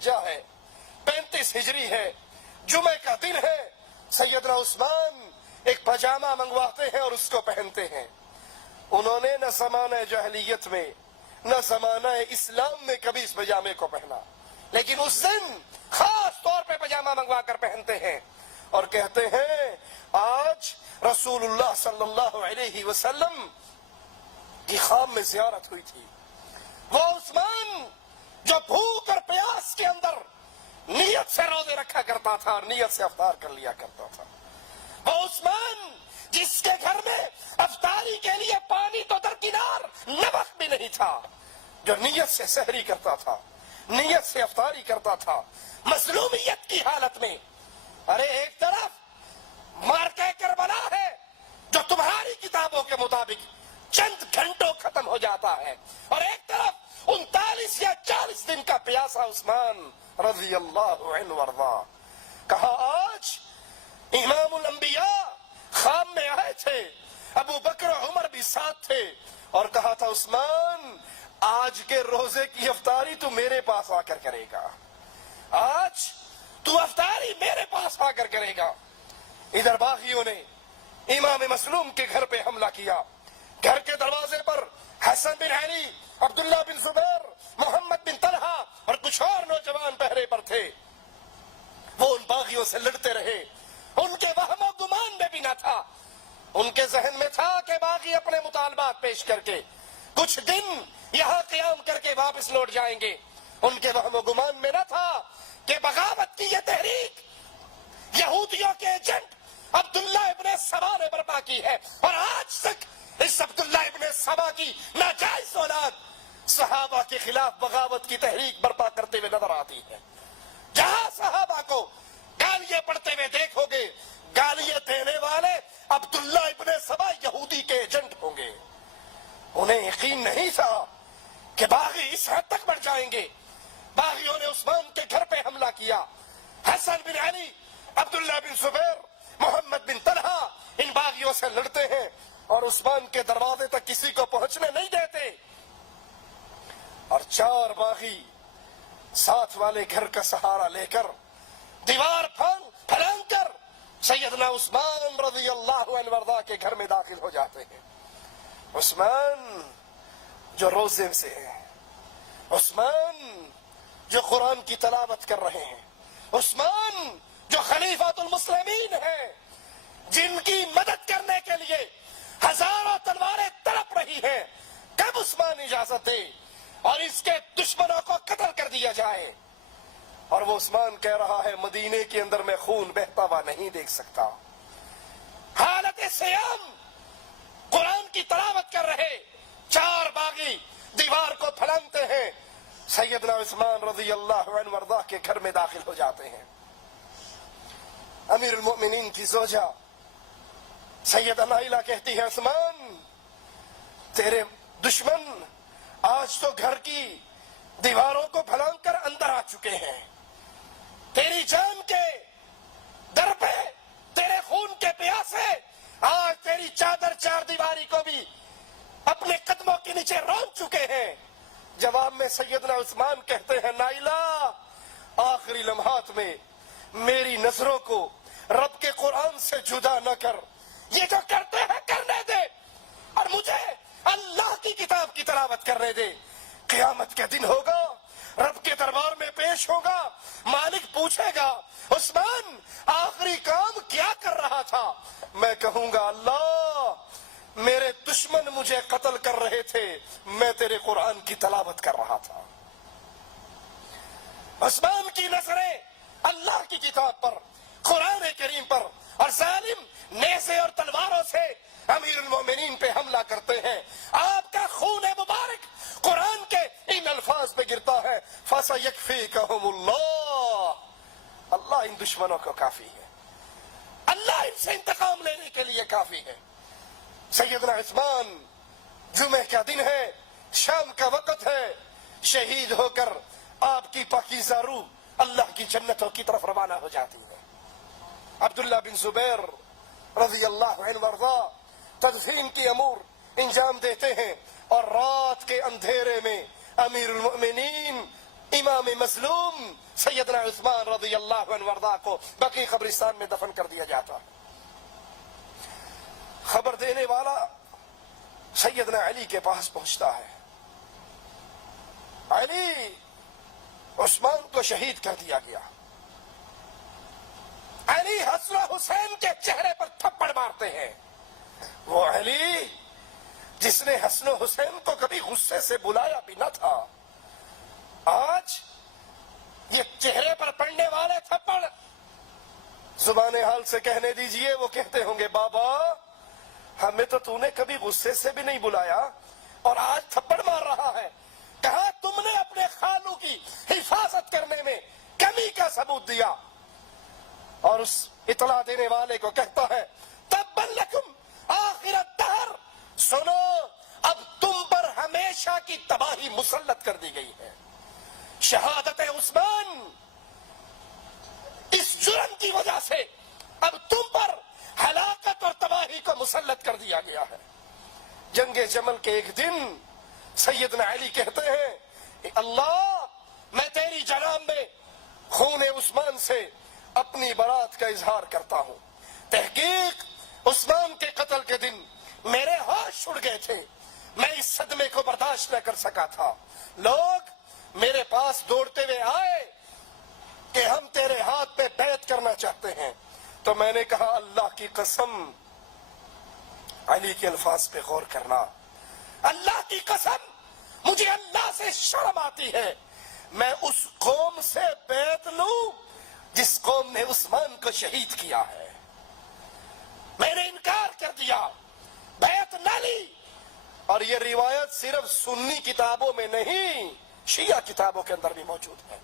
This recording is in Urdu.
ذوالحجہ ہے, 35 ہجری ہے, جمعے کا دن ہے. سیدنا عثمان ایک پاجامہ منگواتے ہیں اور اس کو پہنتے ہیں. انہوں نے نہ زمانہ جاہلیت میں نہ زمانہ اسلام میں کبھی اس پاجامے کو پہنا, لیکن اس دن خاص طور پہ پاجامہ منگوا کر پہنتے ہیں اور کہتے ہیں آج رسول اللہ صلی اللہ علیہ وسلم کی خام میں زیارت ہوئی تھی. وہ عثمان جو بھوک اور پیاس کے اندر نیت سے روزے رکھا کرتا تھا اور نیت سے افطار کر لیا کرتا تھا. وہ عثمان جس کے گھر میں افطاری کے لیے پانی تو درکنار نمک بھی نہیں تھا, جو نیت سے سحری کرتا تھا, نیت سے افطاری کرتا تھا مظلومیت کی حالت میں. ارے ایک طرف مارکہ کربلا ہے جو تمہاری کتابوں کے مطابق چند گھنٹوں ختم ہو جاتا ہے, اور ایک طرف 39 یا 40 دن کا پیاسا عثمان رضی اللہ عنہ وارضا. کہا آج امام الانبیاء خام میں آئے تھے, ابو بکر عمر بھی ساتھ تھے, اور کہا تھا عثمان آج کے روزے کی افطاری تو میرے پاس آ کر کرے گا, آج تو افطاری میرے پاس آ کر کرے گا. ادھر باغیوں نے امام مظلوم کے گھر پہ حملہ کیا. گھر کے دروازے پر حسن بن علی, عبداللہ بن زبیر, محمد بن طلحہ اور کچھ اور نوجوان پہرے پر تھے. وہ ان باغیوں سے لڑتے رہے. ان کے وہم و گمان میں بھی نہ تھا, ان کے ذہن میں تھا کہ باغی اپنے مطالبات پیش کر کے کچھ دن یہاں قیام کر کے واپس لوٹ جائیں گے. ان کے وہم و گمان میں نہ تھا کہ بغاوت کی یہ تحریک یہودیوں کے ایجنٹ عبداللہ ابن سبا نے برپا کی ہے, اور آج تک اس عبداللہ ابن سبا کی ناجائز اولاد صحابہ کے خلاف بغاوت کی تحریک برپا کرتے ہوئے نظر آتی ہے. جہاں صحابہ کو گالیاں پڑھتے ہوئے دیکھو گے, گالیاں دینے والے عبداللہ ابن سبا یہودی کے ایجنٹ ہوں گے. انہیں یقین نہیں تھا کہ باغی اس حد تک بڑھ جائیں گے. باغیوں نے عثمان کے گھر پہ حملہ کیا. حسن بن علی, عبداللہ بن زبیر, محمد بن طلحہ ان باغیوں سے لڑتے ہیں اور عثمان کے دروازے تک کسی کو پہنچنے نہیں دیتے. اور 4 باغی ساتھ والے گھر کا سہارا لے کر دیوار پھلانگ کر سیدنا عثمان رضی اللہ عنہ وارضا کے گھر میں داخل ہو جاتے ہیں. عثمان جو روزے سے ہیں, عثمان جو قرآن کی تلاوت کر رہے ہیں, عثمان جو خلیفۃ المسلمین ہیں, جن کی مدد کرنے کے لیے ہزاروں تلواریں تڑپ رہی ہیں, کب عثمان اجازت دے اور اس کے دشمنوں کو قتل کر دیا جائے. اور وہ عثمان کہہ رہا ہے مدینے کے اندر میں خون بہتا ہوا نہیں دیکھ سکتا. حالت سیام قرآن کی تلاوت کر رہے 4 باغی دیوار کو پھلانگتے ہیں, سیدنا عثمان رضی اللہ عنہ وارضا کے گھر میں داخل ہو جاتے ہیں. امیر المؤمنین کی زوجہ سیدہ نائلہ کہتی ہے عثمان تیرے دشمن آج تو گھر کی دیواروں کو پھلانگ کر اندر آ چکے ہیں, تیری جان کے در پہ تیرے خون کے پیاسے آج تیری چادر 4 دیواری کو بھی اپنے قدموں کے نیچے رون چکے ہیں. جواب میں سیدنا عثمان کہتے ہیں نائلہ آخری لمحات میں میری نظروں کو رب کے قرآن سے جدا نہ کر, یہ جو کرتے ہیں کرنے دے اور مجھے اللہ کی کتاب کی تلاوت کرنے دے. قیامت کے دن ہوگا, رب کے دربار میں پیش ہوگا, مالک پوچھے گا عثمان آخری کام کیا کر رہا تھا, میں کہوں گا اللہ میرے دشمن مجھے قتل کر رہے تھے, میں تیرے قرآن کی تلاوت کر رہا تھا. عثمان کی نظریں اللہ کی کتاب پر, قرآن کریم پر, اور ظالم نیزے اور تلواروں سے امیر المومنین پہ حملہ کرتے ہیں. آپ کا خون مبارک قرآن کے ان الفاظ پہ گرتا ہے فَسَيَكْفِيكَهُمُ اللَّهُ, اللہ ان دشمنوں کو کافی ہے, اللہ ان سے انتقام لینے کے لیے کافی ہے. سیدنا عثمان جمعہ کا دن ہے, شام کا وقت ہے, شہید ہو کر آپ کی پاکیزہ روح اللہ کی جنتوں کی طرف روانہ ہو جاتی ہے. عبداللہ بن زبیر رضی اللہ عنہ وارضا تدفین کی امور انجام دیتے ہیں, اور رات کے اندھیرے میں امیر المؤمنین امام مظلوم سیدنا عثمان رضی اللہ عنہ وارضاہ کو بقیع قبرستان میں دفن کر دیا جاتا. خبر دینے والا سیدنا علی کے پاس پہنچتا ہے. علی عثمان کو شہید کر دیا گیا. علی حسن و حسین کے چہرے پر تھپڑ مارتے ہیں. وہ علی جس نے حسن و حسین کو کبھی غصے سے بلایا بھی نہ تھا، آج یہ چہرے پر پڑنے والے تھپڑ زبان حال سے کہنے دیجئے. وہ کہتے ہوں گے بابا ہمیں تو نے کبھی غصے سے بھی نہیں بلایا اور آج تھپڑ مار رہا ہے. کہاں تم نے اپنے خالو کی حفاظت کرنے میں کمی کا ثبوت دیا؟ اور اس اطلاع دینے والے کو کہتا ہے تبًا لکم آخر الدہر، سنو اب تم پر ہمیشہ کی تباہی مسلط کر دی گئی ہے. شہادت عثمان اس جرم کی وجہ سے اب تم پر ہلاکت اور تباہی کو مسلط کر دیا گیا ہے. جنگ جمل کے ایک دن سیدنا علی کہتے ہیں کہ اللہ میں تیری جناب میں خون عثمان سے اپنی برات کا اظہار کرتا ہوں. تحقیق عثمان کے قتل کے دن میرے ہوش اڑ گئے تھے، میں اس صدمے کو برداشت نہ کر سکا تھا. لوگ میرے پاس دوڑتے ہوئے آئے کہ ہم تیرے ہاتھ پہ بیعت کرنا چاہتے ہیں. تو میں نے کہا اللہ کی قسم، علی کے الفاظ پہ غور کرنا، اللہ کی قسم مجھے اللہ سے شرم آتی ہے میں اس قوم سے بیعت لوں جس قوم نے عثمان کو شہید کیا ہے. میں نے انکار کر دیا، بیعت نہ لی. اور یہ روایت صرف سنی کتابوں میں نہیں، شیعہ کتابوں کے اندر بھی موجود ہے.